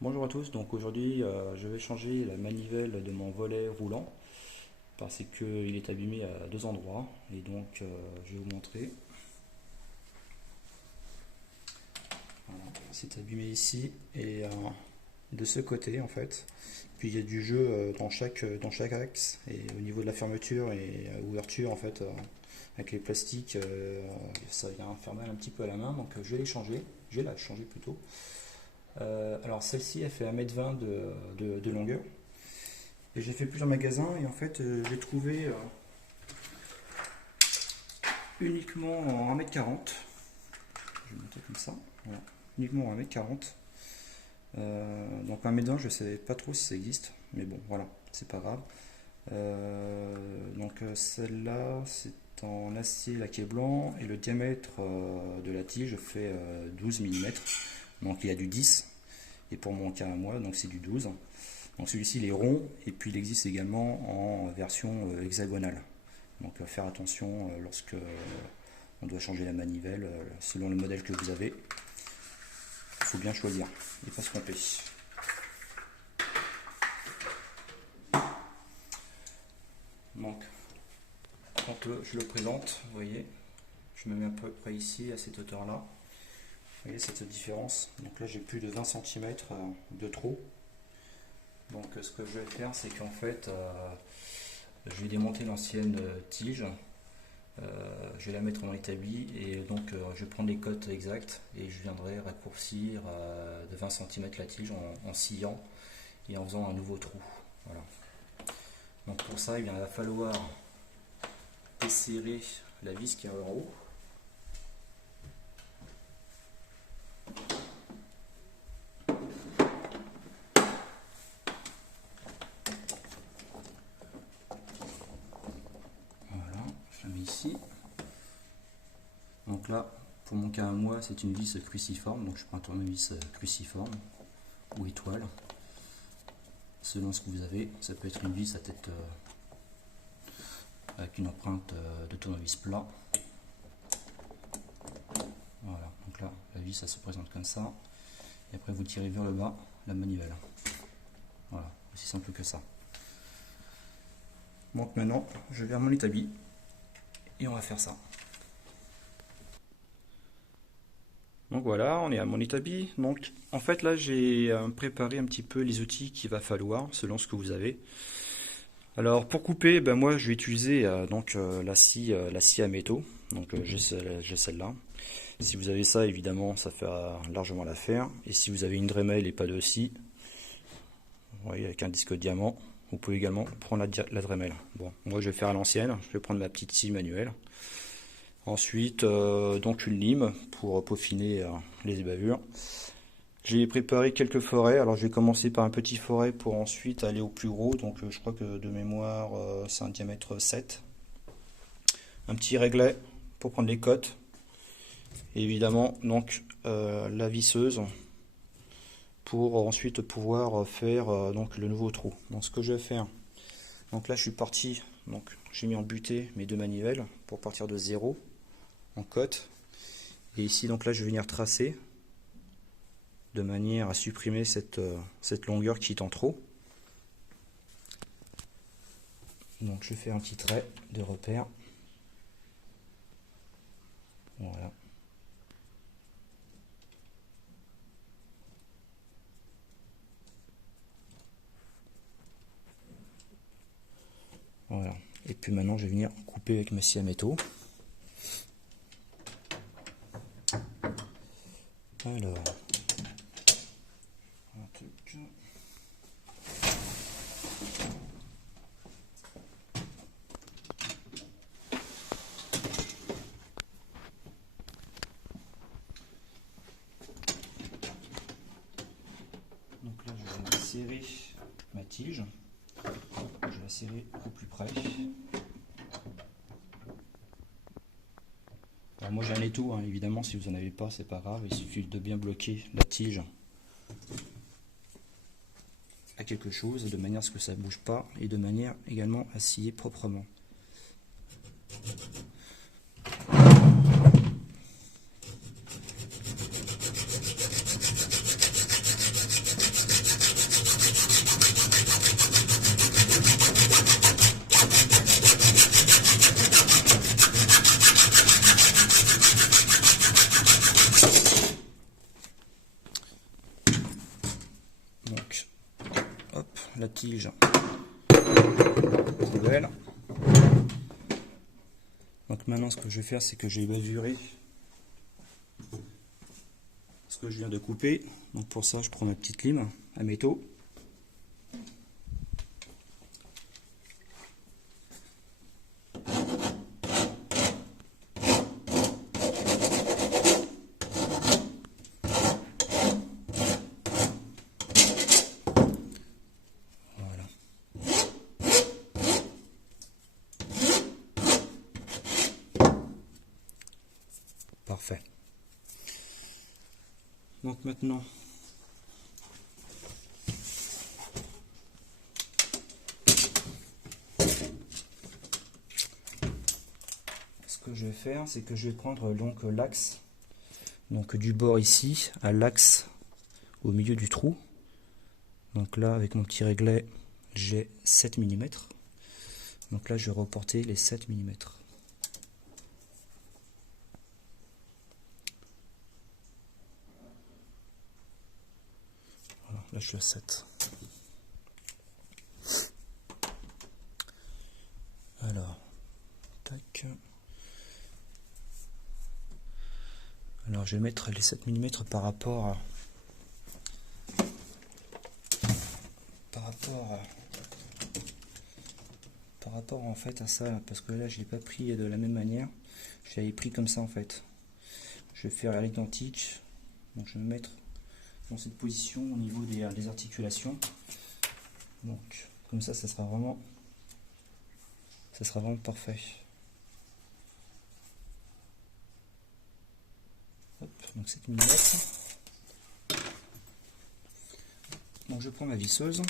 Bonjour à tous, donc aujourd'hui je vais changer la manivelle de mon volet roulant parce qu'il est abîmé à deux endroits et donc je vais vous montrer. Voilà, c'est abîmé ici et de ce côté en fait. Puis il y a du jeu dans chaque axe et au niveau de la fermeture et ouverture en fait avec les plastiques ça vient faire mal un petit peu à la main donc je vais les changer, je vais la changer plutôt. Alors celle-ci elle fait 1,20 m de longueur et j'ai fait plusieurs magasins et en fait j'ai trouvé uniquement en 1,40 m. Je vais monter comme ça, voilà. Uniquement en 1,40 m. Donc 1,20 m je ne savais pas trop si ça existe mais bon voilà c'est pas grave. Donc celle-là c'est en acier laqué blanc et le diamètre de la tige fait 12 mm, donc il y a du 10 et pour mon cas à moi donc c'est du 12. Donc celui-ci il est rond et puis il existe également en version hexagonale. Donc faire attention lorsque on doit changer la manivelle selon le modèle que vous avez. Il faut bien choisir et pas se tromper. Donc quand je le présente, vous voyez, je me mets à peu près ici à cette hauteur là. Vous voyez cette différence. Donc là j'ai plus de 20 cm de trop. Donc ce que je vais faire c'est qu'en fait je vais démonter l'ancienne tige, je vais la mettre en établi et donc je vais prendre les cotes exactes et je viendrai raccourcir de 20 cm la tige en sciant et en faisant un nouveau trou. Voilà. Donc pour ça il va falloir desserrer la vis qui est en haut. Ici. Donc là, pour mon cas à moi, c'est une vis cruciforme, donc je prends un tournevis cruciforme ou étoile, selon ce que vous avez. Ça peut être une vis à tête avec une empreinte de tournevis plat. Voilà, donc là, la vis, ça se présente comme ça, et après vous tirez vers le bas la manivelle. Voilà, aussi simple que ça. Donc maintenant, je vais à mon établi. Et on va faire ça. Donc voilà, on est à mon établi. Donc en fait là j'ai préparé un petit peu les outils qu'il va falloir selon ce que vous avez. Alors pour couper, ben moi je vais utiliser la scie à métaux. Donc j'ai celle-là. Si vous avez ça évidemment ça fait largement l'affaire. Et si vous avez une Dremel et pas de scie, vous voyez avec un disque diamant, vous pouvez également prendre la Dremel. Bon, moi je vais faire à l'ancienne, je vais prendre ma petite scie manuelle. Ensuite, donc une lime pour peaufiner les bavures. J'ai préparé quelques forêts. Alors je vais commencer par un petit forêt pour ensuite aller au plus gros. Donc je crois que de mémoire c'est un diamètre 7. Un petit réglet pour prendre les cotes. Et évidemment donc la visseuse pour ensuite pouvoir faire donc le nouveau trou. Donc ce que je vais faire, donc là je suis parti, donc j'ai mis en butée mes deux manivelles pour partir de 0 en cote. Et ici donc là je vais venir tracer de manière à supprimer cette longueur qui est en trop. Donc je fais un petit trait de repère. Voilà. Voilà. Et puis maintenant je vais venir couper avec ma scie à métaux. Alors, donc là je vais serrer ma tige. Je vais la serrer au plus près. Alors moi j'ai un étau, hein, évidemment si vous n'en avez pas c'est pas grave, il suffit de bien bloquer la tige à quelque chose de manière à ce que ça ne bouge pas et de manière également à scier proprement. la tige nouvelle. Donc maintenant, ce que je vais faire, c'est que je vais mesurer ce que je viens de couper. Donc pour ça, je prends ma petite lime à métaux. Parfait. Donc maintenant, ce que je vais faire, c'est que je vais prendre donc l'axe, donc du bord ici à l'axe au milieu du trou. Donc là, avec mon petit réglet, j'ai 7 mm. Donc là, je vais reporter les 7 mm. Là, je suis à 7. Alors, tac. Alors, je vais mettre les 7 mm par rapport en fait à ça, parce que là, je l'ai pas pris de la même manière. Je l'avais pris comme ça en fait. Je vais faire à l'identique. Donc, je vais me mettre dans cette position au niveau des articulations. Donc comme ça, ça sera vraiment parfait. Hop, donc 7 mm. Donc je prends ma visseuse.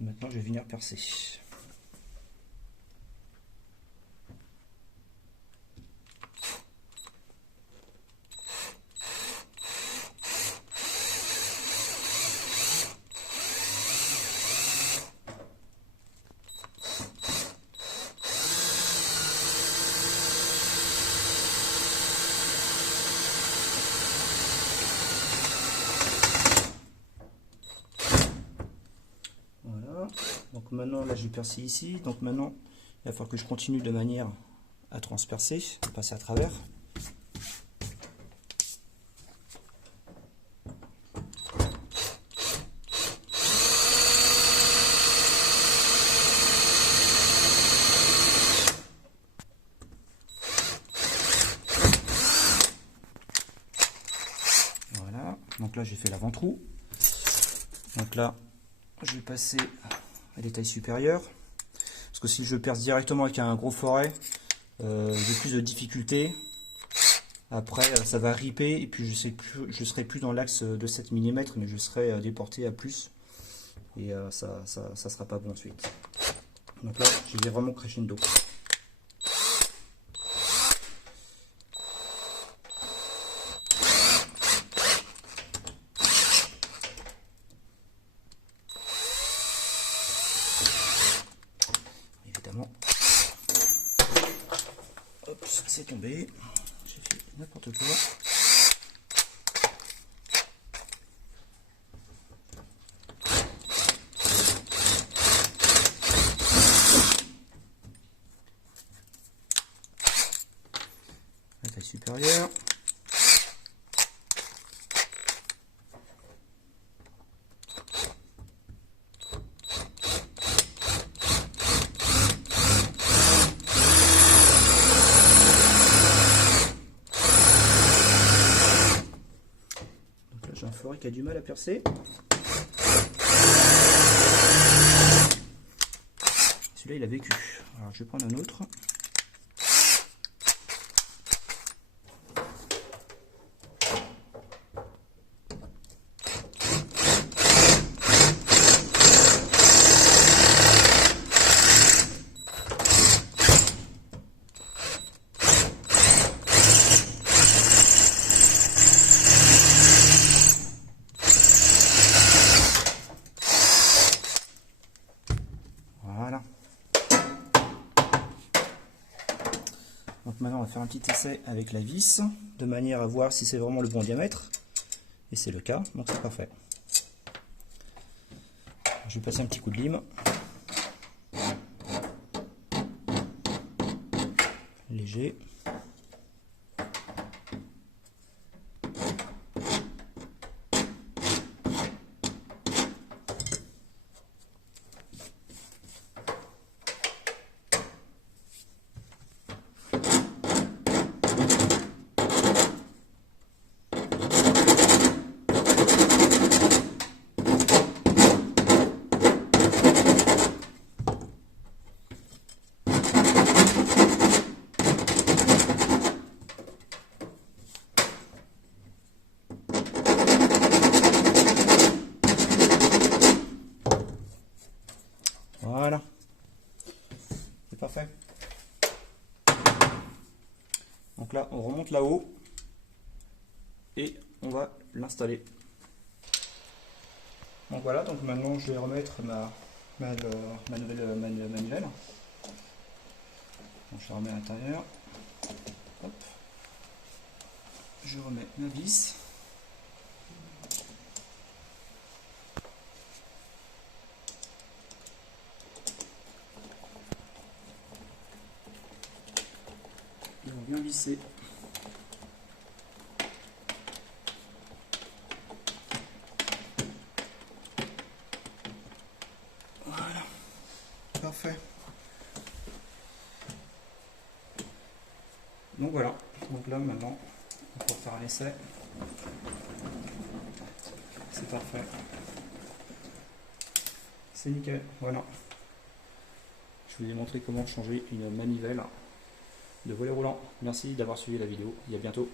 Maintenant, je vais venir percer. Donc maintenant, là j'ai percé ici, donc maintenant il va falloir que je continue de manière à transpercer, à passer à travers. Voilà, donc là j'ai fait l'avant-trou. Donc là, je vais passer à des tailles supérieures. Parce que si je perce directement avec un gros forêt, j'ai plus de difficultés. Après, ça va ripper et puis je serai plus dans l'axe de 7 mm, mais je serai déporté à plus. Et ça sera pas bon ensuite. Donc là, je vais vraiment crescendo. Évidemment. Hop, c'est tombé. J'ai fait n'importe quoi. La taille supérieure. J'ai un forêt qui a du mal à percer. Celui-là, il a vécu. Alors, je vais prendre un autre. Donc maintenant on va faire un petit essai avec la vis, de manière à voir si c'est vraiment le bon diamètre. Et c'est le cas, donc c'est parfait. Je vais passer un petit coup de lime. Léger. Voilà, c'est parfait. Donc là, on remonte là-haut et on va l'installer. Donc voilà, donc maintenant je vais remettre ma nouvelle manivelle. Donc je la remets à l'intérieur. Hop. Je remets ma vis. Et on vient visser. Voilà, parfait. Donc voilà, donc là maintenant on va faire un essai. C'est parfait. C'est nickel, voilà. Je vous ai montré comment changer une manivelle de volet roulant. Merci d'avoir suivi la vidéo et à bientôt.